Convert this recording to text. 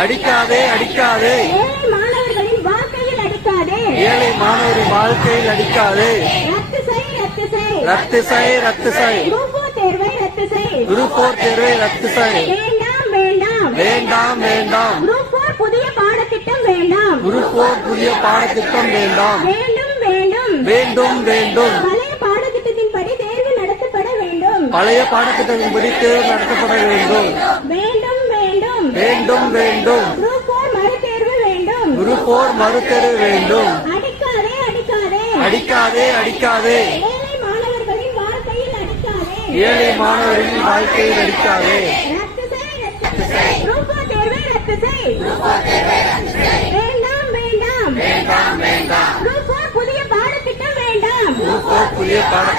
அடிக்காதே அடிக்காதே ஏழை மாணவர்களின் வாழ்க்கையில் அடிக்காதே ஏழை மாணவரின் வாழ்க்கையில் அடிக்காதே ரத்து செய் ரத்து செய் ரத்து செய் ரத்து செய் குரூப் 4 தேர்வை ரத்து செய் குரூப் 4 தேர்வை ரத்து செய் வேண்டாம் வேண்டாம் வேண்டாம் வேண்டாம் குரூப் 4 புதிய பாடத்திட்டம் வேண்டாம் குரூப் 4 புதிய பாடத்திட்டம் வேண்டாம் வேண்டும் வேண்டும் வேண்டும் வேண்டும் பழைய பாடத்திட்டத்தின்படி தேர்வு நடத்தப்பட வேண்டும் பழைய பாடத்திட்டத்தின்படி தேர்வு நடத்தப்பட வேண்டும் வேண்டும் வேண்டும் வேண்டும் வேண்டும் குரூப் 4 மறுதேர்வு வேண்டும் குரூப் 4 மறுதேர்வு வேண்டும் அடிக்காதே அடிக்காதே அடிக்காதே அடிக்காதே ஏழை மாணவர்களின் வாழ்க்கையில் அடிக்காதே ஏழை மாணவரின் வாழ்க்கையில் அடிக்காதே ரத்து செய் ரத்து செய் குரூப் 4 தேர்வை ரத்து செய் வேண்டாம் வேண்டாம் வேண்டாம் வேண்டாம் குரூப் 4 புதிய பாடத்திட்டம் வேண்டாம் குரூப் 4 புதிய பாடத்திட்டம்